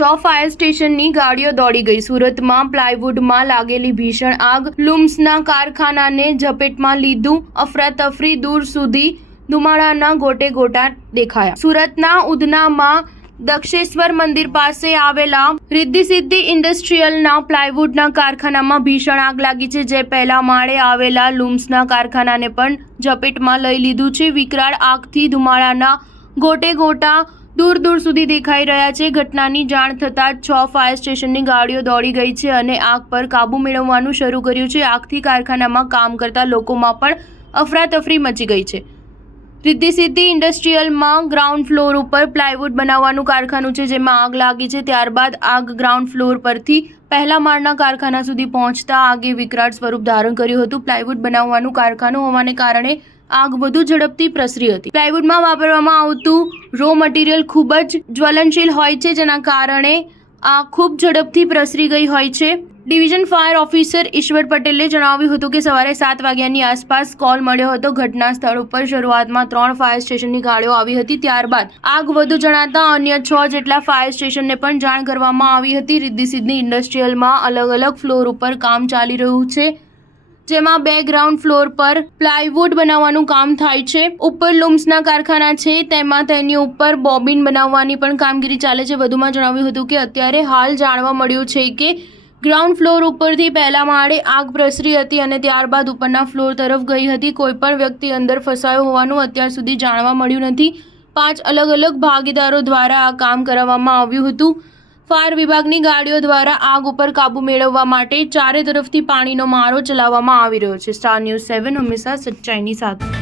6 fire સ્ટેશનની ગાડીઓ દોડી ગઈ। સુરતમાં પ્લાયવુડમાં લાગેલી ભીષણ આગ લુમ્સના કારખાનાને ઝપેટમાં લીધું। અફરાતફરી દૂર સુધી ધુમાડાના ગોટે ગોટા દેખાયા। સુરતના ઉધનામાં દક્ષેશ્વર મંદિર પાસે આવેલા રિદ્ધિ સિદ્ધિ ઇન્ડસ્ટ્રીયલના પ્લાયવુડના કારખાનામાં ભીષણ આગ લાગી છે, જે પહેલા માળે આવેલા લુમ્સના કારખાનાને પણ ઝપેટમાં લઈ લીધું છે। વિકરાળ આગથી ધુમાડાના ગોટે ગોટા દૂર દૂર સુધી દેખાઈ રહ્યા છે। ઘટનાની જાણ થતાં 6 ફાયર સ્ટેશનની ગાડીઓ દોડી ગઈ છે અને આગ પર કાબુ મેળવવાનું શરૂ કર્યું છે। આગથી કારખાનામાં કામ કરતા લોકોમાં પણ અફરાતફરી મચી ગઈ છે। રિદ્ધિ સિદ્ધિ ઇન્ડસ્ટ્રીયલમાં ગ્રાઉન્ડ ફ્લોર ઉપર પ્લાયવુડ બનાવવાનું કારખાનું છે, જેમાં આગ લાગી છે। ત્યારબાદ આગ ગ્રાઉન્ડ ફ્લોર પરથી પહેલા માળના કારખાના સુધી પહોંચતા આગે વિકરાળ સ્વરૂપ ધારણ કર્યું હતું। પ્લાયવુડ બનાવવાનું કારખાનું હોવાને કારણે આગ વધુ ઝડપથી પ્રસરી હતી। પ્લાયવુડમાં વાપરવામાં આવતું રો મટીરિયલ ખૂબ જ જ્વલનશીલ હોય છે, જેના કારણે આગ ખૂબ ઝડપથી પ્રસરી ગઈ હોય છે। ડિવિઝન ફાયર ઓફિસર ઈશ્વર પટેલે જણાવ્યું હતું કે સવારે 7 વાગ્યાની આસપાસ કોલ મળ્યો હતો। ઘટના સ્થળ ઉપર શરૂઆતમાં 3 ફાયર સ્ટેશનની ગાડીઓ આવી હતી। ત્યારબાદ આગ વધુ જણાતા અન્ય 6 જેટલા ફાયર સ્ટેશનને પણ જાણ કરવામાં આવી હતી। રિદ્ધિ સિદ્ધિ ઇન્ડસ્ટ્રીયલમાં અલગ અલગ ફ્લોર ઉપર કામ ચાલી રહ્યું છે, જેમાં 2 ગ્રાઉન્ડ ફ્લોર પર પ્લાયવુડ બનાવવાનું કામ થાય છે। ઉપર લુમ્સના કારખાના છે, તેમાં તેની ઉપર બોબિન બનાવવાની પણ કામગીરી ચાલે છે। વધુમાં જણાવ્યું હતું કે અત્યારે હાલ જાણવા મળ્યું છે કે ગ્રાઉન્ડ ફ્લોર ઉપરથી પહેલા માળે આગ પ્રસરી હતી અને ત્યારબાદ ઉપરના ફ્લોર તરફ ગઈ હતી। કોઈપણ વ્યક્તિ અંદર ફસાયો હોવાનું અત્યાર સુધી જાણવા મળ્યું નથી। 5 અલગ અલગ ભાગીદારો દ્વારા આ કામ કરાવવામાં આવ્યું હતું। ફાયર વિભાગની ગાડીઓ દ્વારા આગ ઉપર કાબુ મેળવવા માટે ચારે તરફથી પાણીનો મારો ચલાવવામાં આવી રહ્યો છે। સ્ટાર ન્યૂઝ 7 હંમેશા સચ્ચાઈની સાથે।